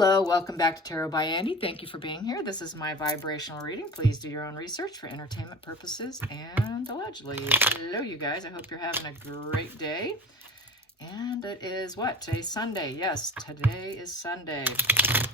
Hello, welcome back to Tarot by Andy. Thank you for being here. This is my vibrational reading. Please do your own research for entertainment purposes and allegedly. Hello, you guys. I hope you're having a great day. And it is what? Today's Sunday. Yes, today is Sunday.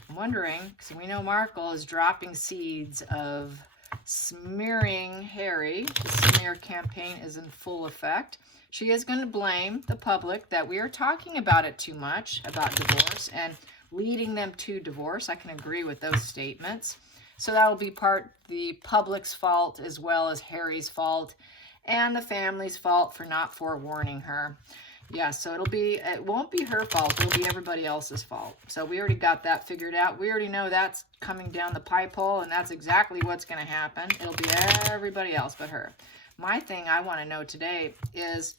I'm wondering, because we know Markle is dropping seeds of smearing Harry. The smear campaign is in full effect. She is going to blame the public that we are talking about it too much, about divorce, and leading them to divorce. I can agree with those statements. So that will be part the public's fault as well as Harry's fault and the family's fault for not forewarning her. Yeah, so it won't be her fault. It'll be everybody else's fault. So we already got that figured out. We already know that's coming down the pipe hole, and that's exactly what's going to happen. It'll be everybody else but her. My thing I want to know today is,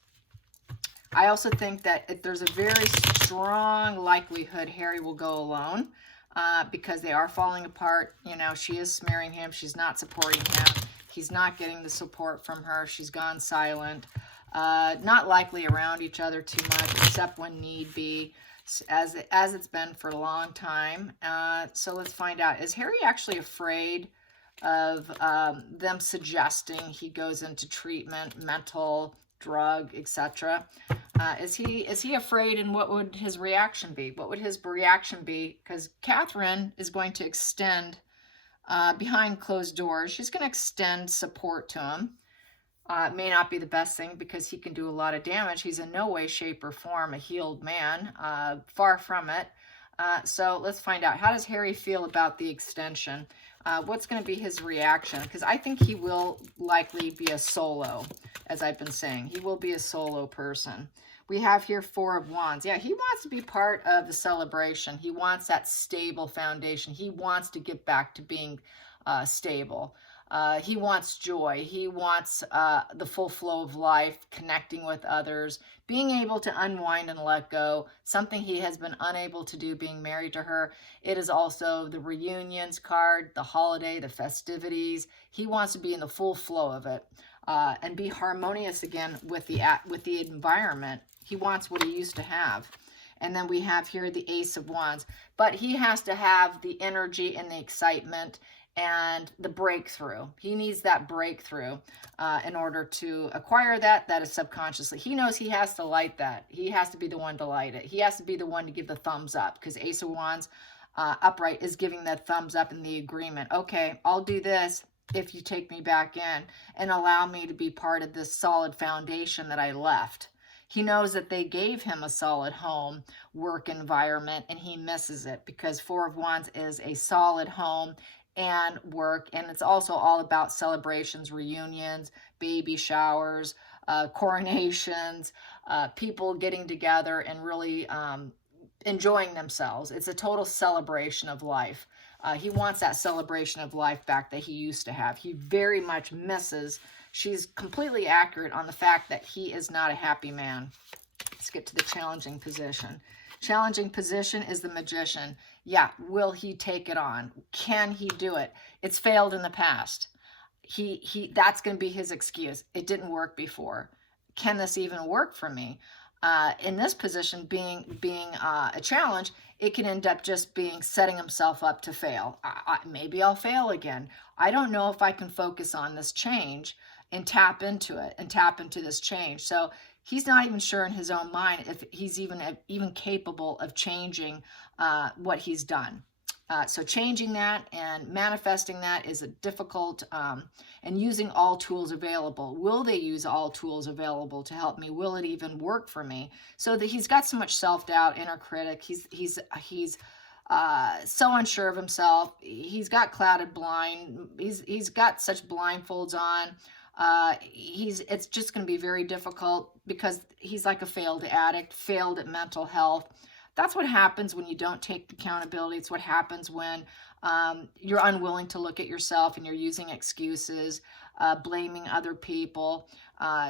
I also think that there's a very strong likelihood Harry will go alone because they are falling apart. You know, she is smearing him. She's not supporting him. He's not getting the support from her. She's gone silent. Not likely around each other too much, except when need be, as it's been for a long time. So let's find out. Is Harry actually afraid of them suggesting he goes into treatment, mental, drug, etc.? Is he afraid, and what would his reaction be? What would his reaction be? Because Catherine is going to extend behind closed doors. She's going to extend support to him. It may not be the best thing because he can do a lot of damage. He's in no way, shape, or form a healed man. Far from it. So let's find out. How does Harry feel about the extension? What's going to be his reaction? Because I think he will likely be a solo, as I've been saying. He will be a solo person. We have here Four of Wands. Yeah, he wants to be part of the celebration. He wants that stable foundation. He wants to get back to being stable. He wants joy. He wants the full flow of life, connecting with others, being able to unwind and let go, something he has been unable to do being married to her. It is also the reunions card, the holiday, the festivities. He wants to be in the full flow of it and be harmonious again with the environment. He wants what he used to have. And then we have here the Ace of Wands. But he has to have the energy and the excitement and the breakthrough. He needs that breakthrough in order to acquire that. That is subconsciously. He knows he has to light that. He has to be the one to light it. He has to be the one to give the thumbs up, because Ace of Wands upright is giving that thumbs up in the agreement. Okay, I'll do this if you take me back in and allow me to be part of this solid foundation that I left. He knows that they gave him a solid home, work environment, and he misses it because Four of Wands is a solid home and work, and it's also all about celebrations, reunions, baby showers, coronations, people getting together and really enjoying themselves. It's a total celebration of life. He wants that celebration of life back that he used to have. He very much misses. She's completely accurate on the fact that he is not a happy man. Let's get to the challenging position. Challenging position is the Magician. Yeah, will he take it on? Can he do it? It's failed in the past. That's going to be his excuse. It didn't work before. Can this even work for me? In this position, being a challenge, it can end up just being setting himself up to fail. Maybe I'll fail again. I don't know if I can focus on this change and tap into it and tap into this change. So he's not even sure in his own mind if he's even capable of changing what he's done. So changing that and manifesting that is a difficult, and using all tools available. Will they use all tools available to help me? Will it even work for me? So that he's got so much self-doubt, inner critic. He's so unsure of himself. He's got clouded blind. He's got such blindfolds on. It's just going to be very difficult because he's like a failed addict, failed at mental health. That's what happens when you don't take accountability. It's what happens when you're unwilling to look at yourself and you're using excuses, blaming other people.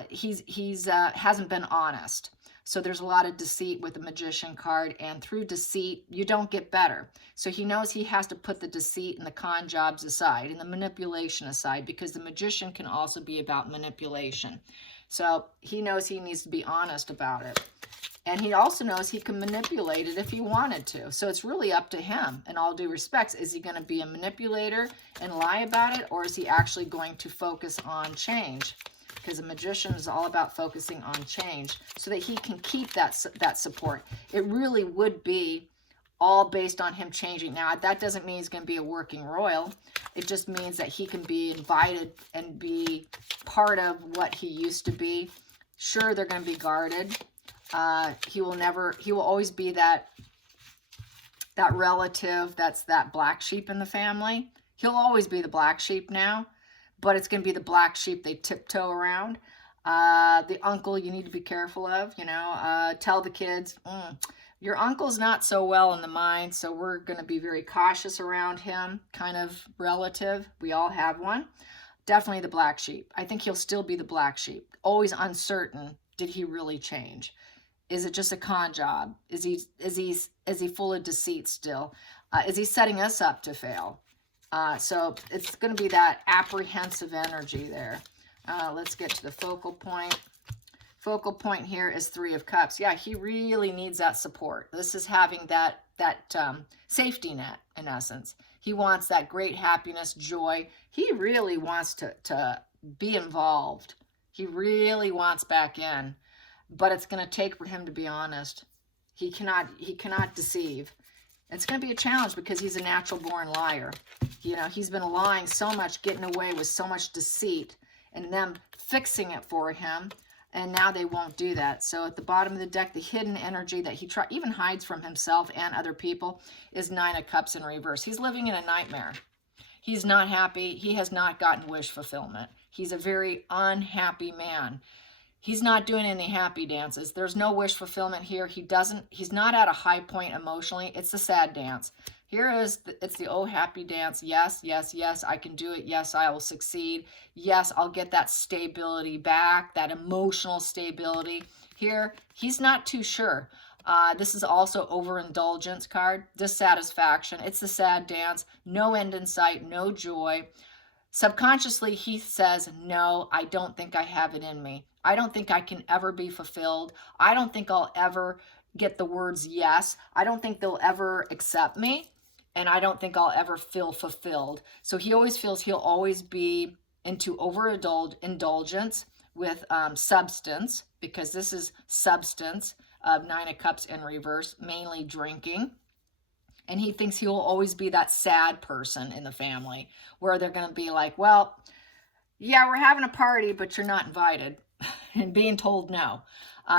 He's hasn't been honest. So there's a lot of deceit with the Magician card, and through deceit, you don't get better. So he knows he has to put the deceit and the con jobs aside and the manipulation aside, because the Magician can also be about manipulation. So he knows he needs to be honest about it. And he also knows he can manipulate it if he wanted to. So it's really up to him in all due respects. Is he going to be a manipulator and lie about it? Or is he actually going to focus on change? Because a magician is all about focusing on change so that he can keep that support. It really would be all based on him changing. Now, that doesn't mean he's going to be a working royal. It just means that he can be invited and be part of what he used to be. Sure, they're going to be guarded. He will always be that relative that's that black sheep in the family. He'll always be the black sheep now, but it's going to be the black sheep they tiptoe around. The uncle you need to be careful of, tell the kids, your uncle's not so well in the mind, so we're going to be very cautious around him, kind of relative. We all have one. Definitely the black sheep. I think he'll still be the black sheep. Always uncertain, did he really change? Is it just a con job? Is he full of deceit still? Is he setting us up to fail? So it's going to be that apprehensive energy there. Let's get to the focal point. Focal point here is 3 of Cups. Yeah, he really needs that support. This is having that safety net, in essence. He wants that great happiness, joy. He really wants to be involved. He really wants back in. But it's going to take for him to be honest. He cannot deceive. It's going to be a challenge because he's a natural born liar. He's been lying so much, getting away with so much deceit, and them fixing it for him. And now they won't do that. So at the bottom of the deck, the hidden energy that he even hides from himself and other people is 9 of Cups in reverse. He's living in a nightmare. He's not happy. He has not gotten wish fulfillment. He's a very unhappy man. He's not doing any happy dances. There's no wish fulfillment here. He's not at a high point emotionally. It's the sad dance. It's the oh happy dance. Yes, yes, yes, I can do it. Yes, I will succeed. Yes, I'll get that stability back, that emotional stability. Here, he's not too sure. This is also overindulgence card, dissatisfaction. It's the sad dance. No end in sight, no joy. Subconsciously, he says, no, I don't think I have it in me. I don't think I can ever be fulfilled. I don't think I'll ever get the words yes. I don't think they'll ever accept me. And I don't think I'll ever feel fulfilled. So he always feels he'll always be into overindulgence with substance, because this is substance of 9 of Cups in reverse, mainly drinking. And he thinks he'll always be that sad person in the family where they're going to be like, well, yeah, we're having a party, but you're not invited, and being told no,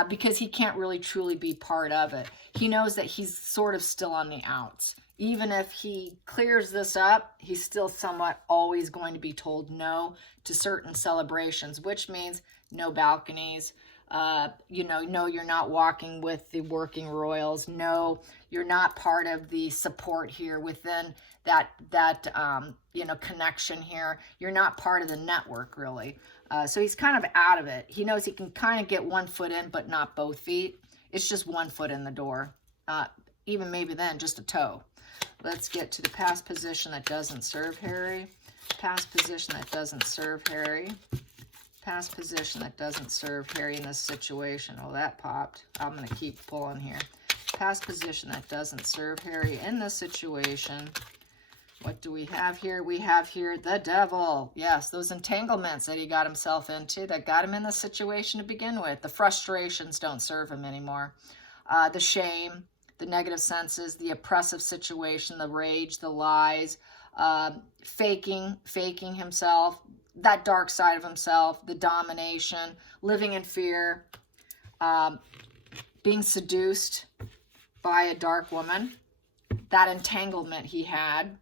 because he can't really truly be part of it. He knows that he's sort of still on the outs. Even if he clears this up, he's still somewhat always going to be told no to certain celebrations, which means no balconies. No, you're not walking with the working royals. No, you're not part of the support here within that connection here. You're not part of the network, really. So he's kind of out of it. He knows he can kind of get one foot in, but not both feet. It's just one foot in the door. Even maybe then, just a toe. Let's get to the past position that doesn't serve Harry. Past position that doesn't serve Harry. Past position that doesn't serve Harry in this situation. Oh, that popped. I'm going to keep pulling here. Past position that doesn't serve Harry in this situation. What do we have here? We have here the devil. Yes, those entanglements that he got himself into that got him in this situation to begin with. The frustrations don't serve him anymore. The shame, the negative senses, the oppressive situation, the rage, the lies, faking himself, that dark side of himself, the domination, living in fear, being seduced by a dark woman, that entanglement he had,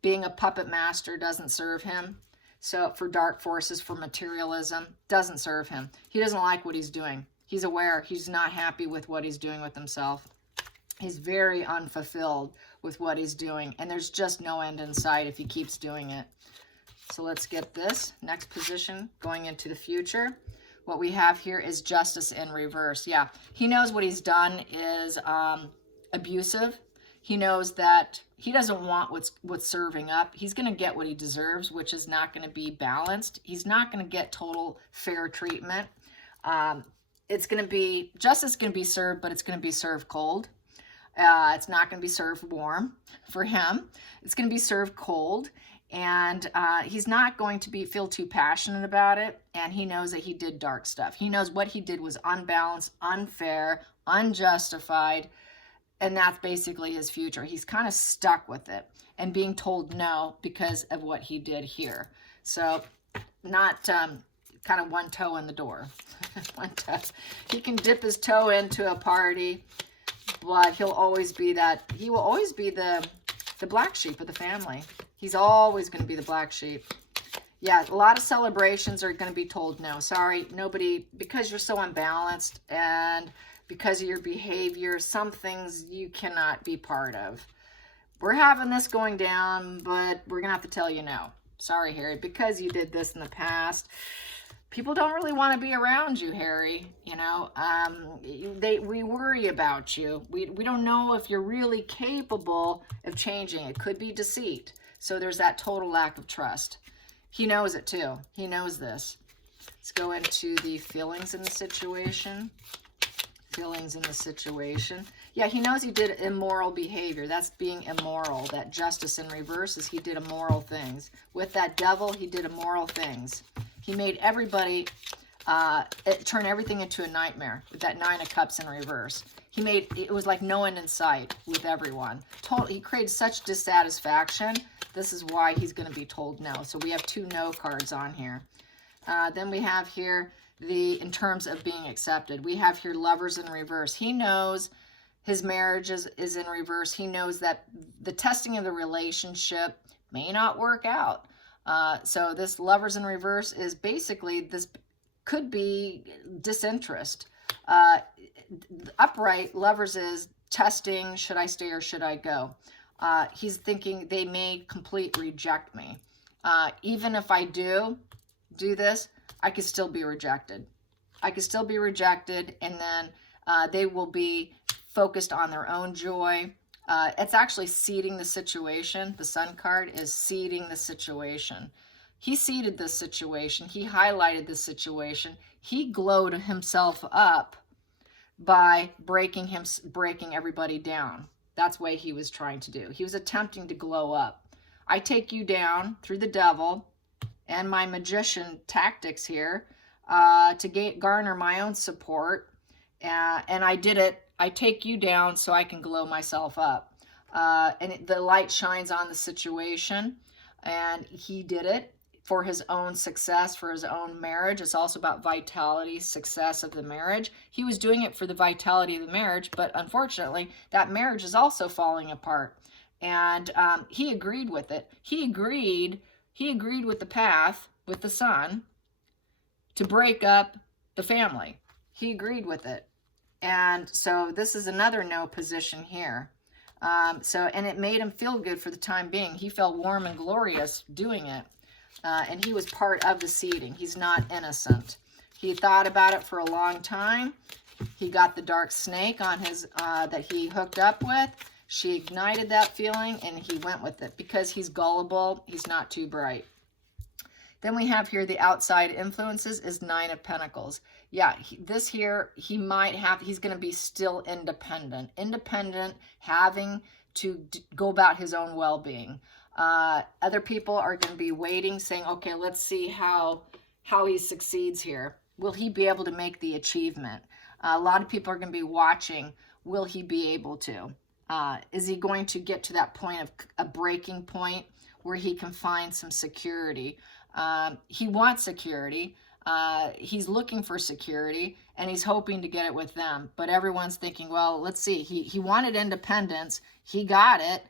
being a puppet master doesn't serve him. So for dark forces, for materialism, doesn't serve him. He doesn't like what he's doing. He's aware he's not happy with what he's doing with himself. He's very unfulfilled with what he's doing, and there's just no end in sight if he keeps doing it. So let's get this next position going into the future. What we have here is justice in reverse. Yeah, he knows what he's done is abusive. He knows that he doesn't want what's serving up. He's going to get what he deserves, which is not going to be balanced. He's not going to get total fair treatment. it's going to be, justice is going to be served, but it's going to be served cold. It's not going to be served warm for him. It's going to be served cold. And he's not going to feel too passionate about it. And he knows that he did dark stuff. He knows what he did was unbalanced, unfair, unjustified. And that's basically his future. He's kind of stuck with it and being told no because of what he did here. So not kind of one toe in the door. One toe. He can dip his toe into a party, but he will always be the black sheep of the family. He's always going to be the black sheep. Yeah, a lot of celebrations are going to be told no. Sorry, nobody, because you're so unbalanced and because of your behavior, some things you cannot be part of. We're having this going down, but we're going to have to tell you no. Sorry, Harry, because you did this in the past. People don't really want to be around you, Harry. You know, we worry about you. We don't know if you're really capable of changing. It could be deceit. So there's that total lack of trust. He knows it too. He knows this. Let's go into the feelings in the situation. Feelings in the situation. Yeah, he knows he did immoral behavior. That's being immoral. That justice in reverse is he did immoral things. With that devil, he did immoral things. He made everybody turn everything into a nightmare with that 9 of Cups in reverse. It was like no end in sight with everyone. He created such dissatisfaction. This is why he's going to be told no. So we have 2 no cards on here. Then we have here in terms of being accepted. We have here Lovers in reverse. He knows his marriage is in reverse. He knows that the testing of the relationship may not work out. So this Lovers in reverse is basically, this could be disinterest. Upright, Lovers is testing, should I stay or should I go? He's thinking they may complete reject me. Even if I do this, I could still be rejected. I could still be rejected, and then they will be focused on their own joy. It's actually seeding the situation. The Sun card is seeding the situation. He seeded this situation. He highlighted this situation. He glowed himself up by breaking everybody down. That's what he was trying to do. He was attempting to glow up. I take you down through the devil and my magician tactics here to garner my own support. And I did it. I take you down so I can glow myself up. The light shines on the situation. And he did it for his own success, for his own marriage. It's also about vitality, success of the marriage. He was doing it for the vitality of the marriage, but unfortunately, that marriage is also falling apart. And he agreed with it. He agreed with the path, with the Sun, to break up the family. He agreed with it. And so this is another no position here. And it made him feel good for the time being. He felt warm and glorious doing it. And he was part of the seeding. He's not innocent. He thought about it for a long time. He got the dark snake on his that he hooked up with. She ignited that feeling, and he went with it because he's gullible. He's not too bright. Then we have here the outside influences is 9 of Pentacles. Yeah, he's going to be still independent. Independent, having to go about his own well-being. Other people are going to be waiting, saying, okay, let's see how he succeeds here. Will he be able to make the achievement? A lot of people are going to be watching. Will he be able to? Is he going to get to that point of a breaking point where he can find some security? He wants security. He's looking for security, and he's hoping to get it with them. But everyone's thinking, well, let's see. He wanted independence. He got it.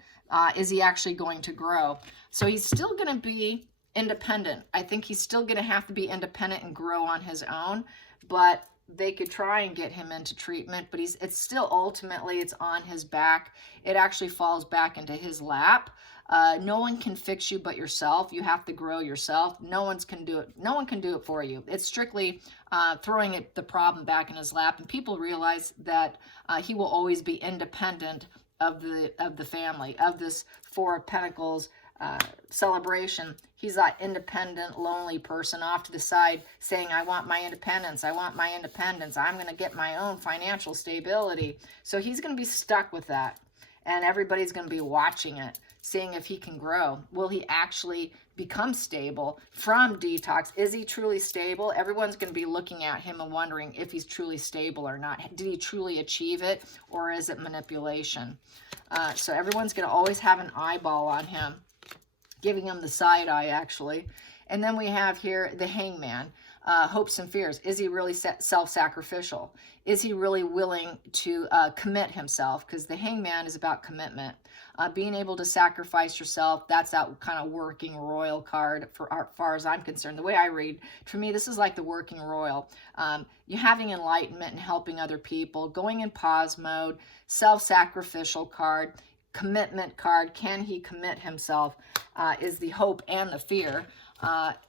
Is he actually going to grow? So he's still going to be independent. I think he's still going to have to be independent and grow on his own. But they could try and get him into treatment, but it's still ultimately it's on his back. It actually falls back into his lap. No one can fix you but yourself. You have to grow yourself. No one can do it. No one can do it for you. It's strictly throwing the problem back in his lap. And people realize that he will always be independent of the family, of this 4 of Pentacles celebration. He's that independent, lonely person off to the side saying, I want my independence. I want my independence. I'm going to get my own financial stability. So he's going to be stuck with that. And everybody's going to be watching it, seeing if he can grow. Will he actually become stable from detox? Is he truly stable? Everyone's going to be looking at him and wondering if he's truly stable or not. Did he truly achieve it, or is it manipulation? So everyone's going to always have an eyeball on him, giving him the side eye, actually. And then we have here the hangman, hopes and fears. Is he really self-sacrificial? Is he really willing to commit himself? Because the hangman is about commitment. Being able to sacrifice yourself, that's that kind of working royal card for as far as I'm concerned. The way I read, for me, this is like the working royal. You having enlightenment and helping other people, going in pause mode, self-sacrificial card, commitment card. Can he commit himself is the hope and the fear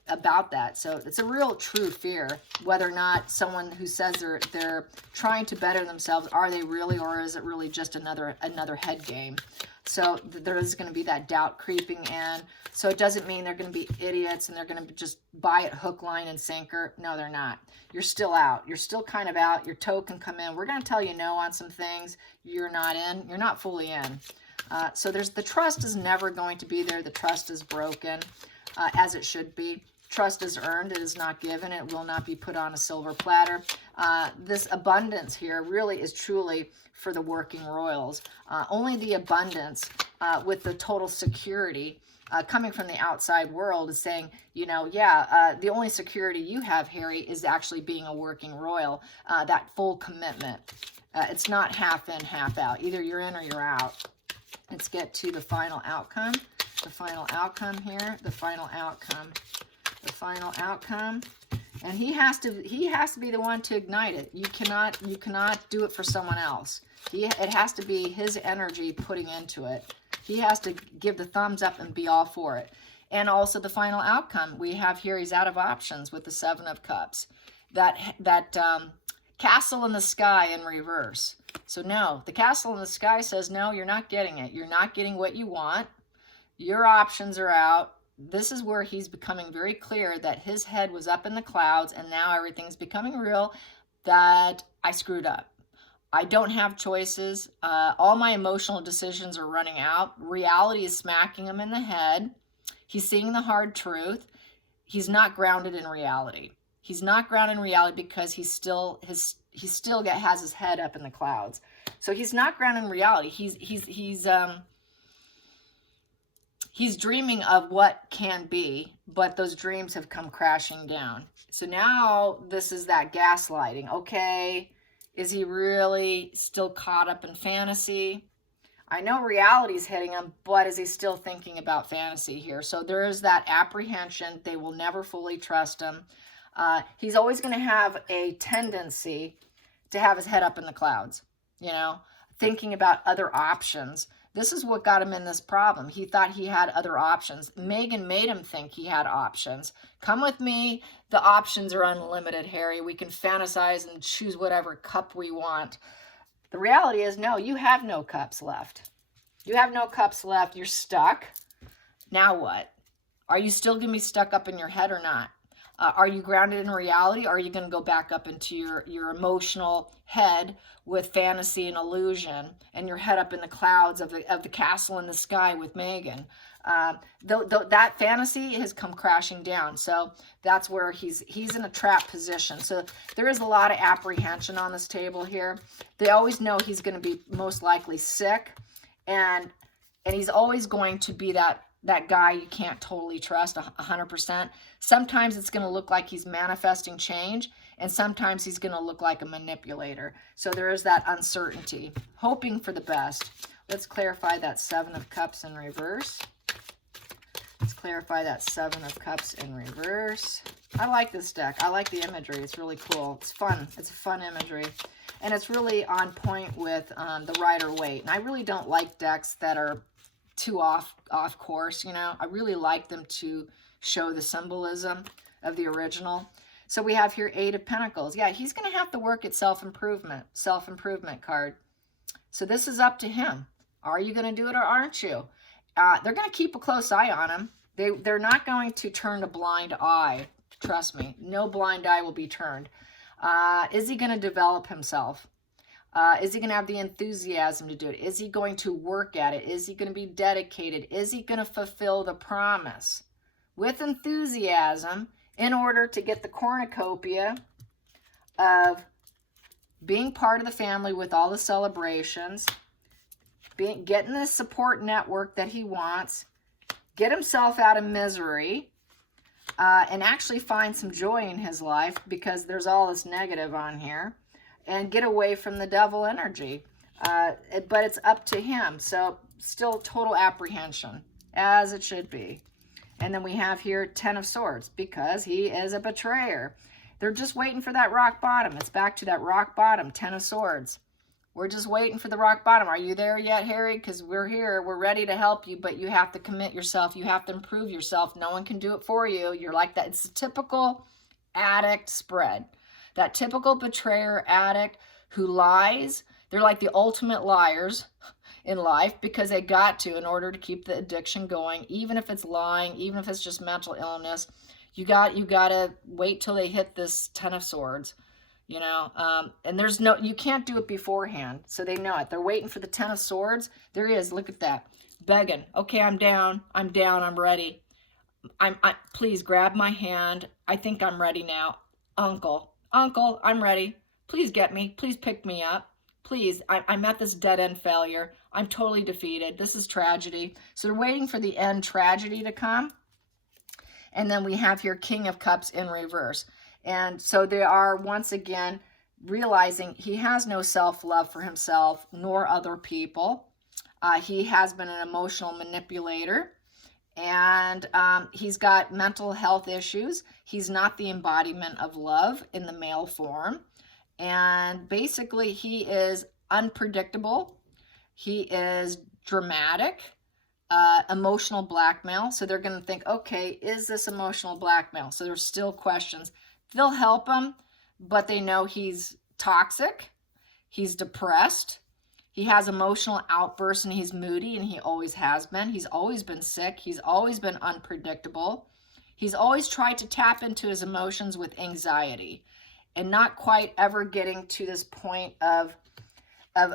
about that. So it's a real true fear, whether or not someone who says they're trying to better themselves, are they really, or is it really just another head game? So there is going to be that doubt creeping in. So it doesn't mean they're going to be idiots and they're going to just buy it hook, line, and sinker. No, they're not. You're still out. You're still kind of out. Your toe can come in. We're going to tell you no on some things. You're not in. You're not fully in. So the trust is never going to be there. The trust is broken, as it should be. Trust is earned. It is not given. It will not be put on a silver platter. This abundance here really is truly for the working royals. Only the abundance with the total security coming from the outside world is saying, you know, yeah, the only security you have, Harry, is actually being a working royal, that full commitment. It's not half in, half out. Either you're in or you're out. Let's get to the final outcome. The final outcome here. The final outcome. The final outcome. And he has to be the one to ignite it. You cannot do it for someone else. It has to be his energy putting into it. He has to give the thumbs up and be all for it. And also the final outcome we have here, he's out of options with the Seven of Cups. That castle in the sky in reverse. So no, the castle in the sky says, no, you're not getting it. You're not getting what you want. Your options are out. This is where he's becoming very clear that his head was up in the clouds and now everything's becoming real, that I screwed up. I don't have choices. All my emotional decisions are running out. Reality is smacking him in the head. He's seeing the hard truth. He's not grounded in reality. He's not grounded in reality because he still has his head up in the clouds. So he's not grounded in reality. He's dreaming of what can be, but those dreams have come crashing down. So now this is that gaslighting. Okay, is he really still caught up in fantasy? I know reality's hitting him, but is he still thinking about fantasy here? So there is that apprehension. They will never fully trust him. He's always going to have a tendency to have his head up in the clouds, you know, thinking about other options. This is what got him in this problem. He thought he had other options. Megan made him think he had options. Come with me. The options are unlimited, Harry. We can fantasize and choose whatever cup we want. The reality is, no, you have no cups left. You have no cups left. You're stuck. Now what? Are you still going to be stuck up in your head or not? Are you grounded in reality, or are you going to go back up into your emotional head with fantasy and illusion, and your head up in the clouds of the castle in the sky with Megan? That fantasy has come crashing down. So that's where he's in a trap position. So there is a lot of apprehension on this table here. They always know he's going to be most likely sick, and he's always going to be that guy you can't totally trust 100%. Sometimes it's going to look like he's manifesting change, and sometimes he's going to look like a manipulator. So there is that uncertainty, hoping for the best. Let's clarify that Seven of Cups in reverse. Let's clarify that Seven of Cups in reverse. I like this deck. I like the imagery. It's really cool. It's fun. It's a fun imagery. And it's really on point with the Rider-Waite. And I really don't like decks that are too off course, you know. I really like them to show the symbolism of the original. So we have here Eight of Pentacles. Yeah, he's going to have to work at self-improvement card. So this is up to him. Are you going to do it or aren't you? They're going to keep a close eye on him. They're not going to turn a blind eye. Trust me, no blind eye will be turned. Is he going to develop himself? Is he going to have the enthusiasm to do it? Is he going to work at it? Is he going to be dedicated? Is he going to fulfill the promise with enthusiasm in order to get the cornucopia of being part of the family with all the celebrations, getting the support network that he wants, get himself out of misery, and actually find some joy in his life, because there's all this negative on here, and get away from the devil energy. But it's up to him. So still total apprehension, as it should be. And then we have here 10 of Swords, because he is a betrayer. They're just waiting for that rock bottom. It's back to that rock bottom, 10 of Swords. We're just waiting for the rock bottom. Are you there yet, Harry? Because we're here. We're ready to help you, but you have to commit yourself. You have to improve yourself. No one can do it for you. You're like that. It's a typical addict spread. That typical betrayer addict who lies. They're like the ultimate liars in life, because they got to, in order to keep the addiction going, even if it's lying, even if it's just mental illness. You got to wait till they hit this 10 of Swords, you know, and you can't do it beforehand. So they know it. They're waiting for the 10 of Swords. There he is. Look at that. Begging. Okay, I'm down. I'm ready. Please grab my hand. I think I'm ready now. Uncle, I'm ready. Please get me. Please pick me up. Please, I'm at this dead-end failure. I'm totally defeated. This is tragedy. So they're waiting for the end tragedy to come. And then we have here King of Cups in reverse. And so they are once again realizing he has no self-love for himself nor other people. He has been an emotional manipulator. And he's got mental health issues. He's not the embodiment of love in the male form. And basically, he is unpredictable. He is dramatic. Emotional blackmail. So they're going to think, okay, is this emotional blackmail? So there's still questions. They'll help him, but they know he's toxic. He's depressed. He has emotional outbursts, and he's moody, and he always has been. He's always been sick. He's always been unpredictable. He's always tried to tap into his emotions with anxiety, and not quite ever getting to this point of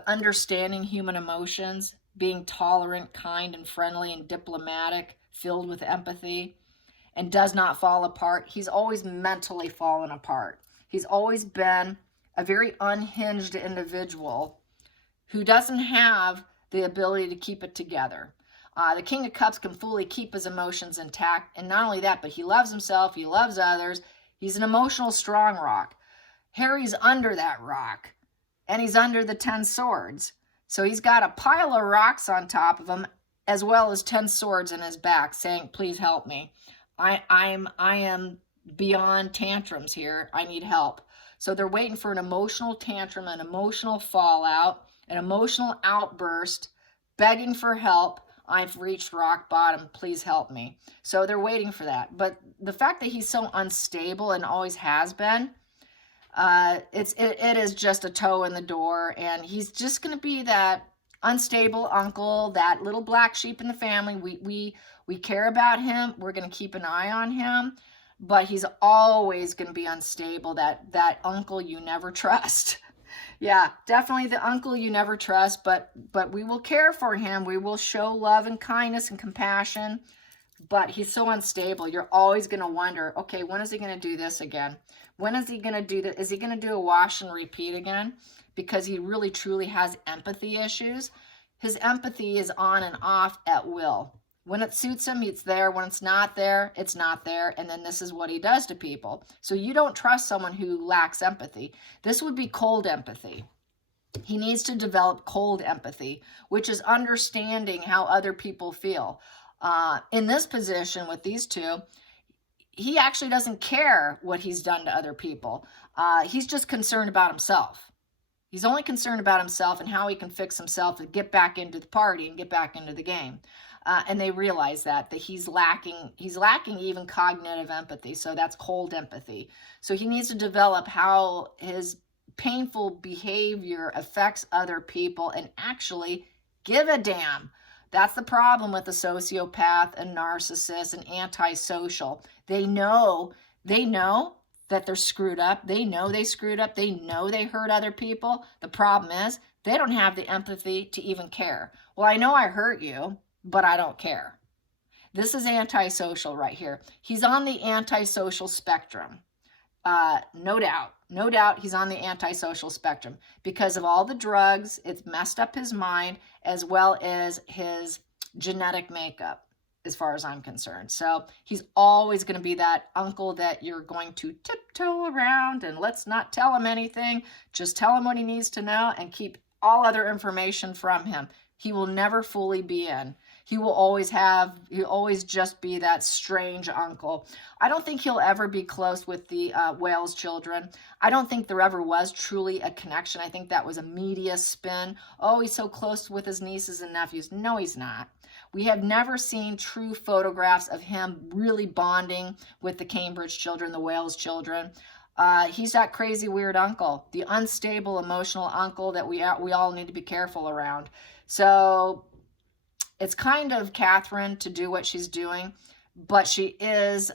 understanding human emotions, being tolerant, kind, and friendly, and diplomatic, filled with empathy, and does not fall apart. He's always mentally fallen apart. He's always been a very unhinged individual who doesn't have the ability to keep it together. The King of Cups can fully keep his emotions intact, and not only that, but he loves himself, he loves others. He's an emotional strong rock. Harry's under that rock, and he's under the 10 swords. So he's got a pile of rocks on top of him, as well as 10 swords in his back, saying, please help me. I am beyond tantrums here. I need help. So they're waiting for an emotional tantrum, an emotional fallout, an emotional outburst, begging for help. I've reached rock bottom. Please help me. So they're waiting for that. But the fact that he's so unstable and always has been, it is just a toe in the door, and he's just going to be that unstable uncle, that little black sheep in the family. We care about him. We're going to keep an eye on him, but he's always going to be unstable. That uncle you never trust. Yeah, definitely the uncle you never trust, but we will care for him. We will show love and kindness and compassion, but he's so unstable. You're always going to wonder, okay, when is he going to do this again? When is he going to do that? Is he going to do a wash and repeat again? Because he really truly has empathy issues. His empathy is on and off at will. When it suits him, it's there. When it's not there, it's not there. And then this is what he does to people. So you don't trust someone who lacks empathy. This would be cold empathy. He needs to develop cold empathy, which is understanding how other people feel. In this position with these two, he actually doesn't care what he's done to other people. He's just concerned about himself. He's only concerned about himself and how he can fix himself and get back into the party and get back into the game. And they realize that he's lacking even cognitive empathy. So that's cold empathy. So he needs to develop how his painful behavior affects other people and actually give a damn. That's the problem with a sociopath, a narcissist, an antisocial. They know that they're screwed up. They know they screwed up. They know they hurt other people. The problem is they don't have the empathy to even care. Well, I know I hurt you, but I don't care. This is antisocial right here. He's on the antisocial spectrum. No doubt he's on the antisocial spectrum because of all the drugs. It's messed up his mind as well as his genetic makeup, as far as I'm concerned. So he's always going to be that uncle that you're going to tiptoe around and let's not tell him anything. Just tell him what he needs to know and keep all other information from him. He will never fully be in. He'll always just be that strange uncle. I don't think he'll ever be close with the Wales children. I don't think there ever was truly a connection. I think that was a media spin. Oh, he's so close with his nieces and nephews. No, he's not. We have never seen true photographs of him really bonding with the Cambridge children, the Wales children. He's that crazy, weird uncle, the unstable, emotional uncle that we all need to be careful around. So it's kind of Catherine to do what she's doing, but she is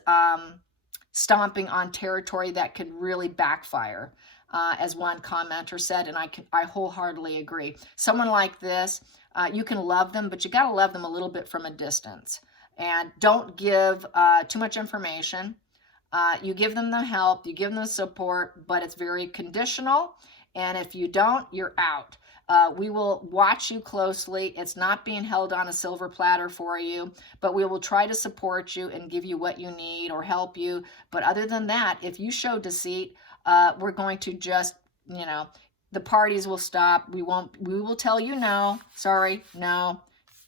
stomping on territory that could really backfire, as one commenter said, and I wholeheartedly agree. Someone like this, you can love them, but you got to love them a little bit from a distance. And don't give too much information. You give them the help, you give them the support, but it's very conditional. And if you don't, you're out. We will watch you closely. It's not being held on a silver platter for you, but we will try to support you and give you what you need or help you. But other than that, if you show deceit, we're going to just, the parties will stop. We will tell you no, sorry, no,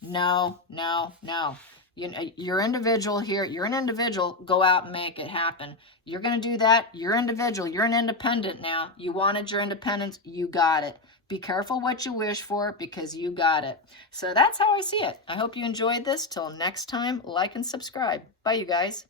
no, no, no. You're individual here. You're an individual. Go out and make it happen. You're going to do that. You're individual. You're an independent now. You wanted your independence. You got it. Be careful what you wish for because you got it. So that's how I see it. I hope you enjoyed this. Till next time, like and subscribe. Bye, you guys.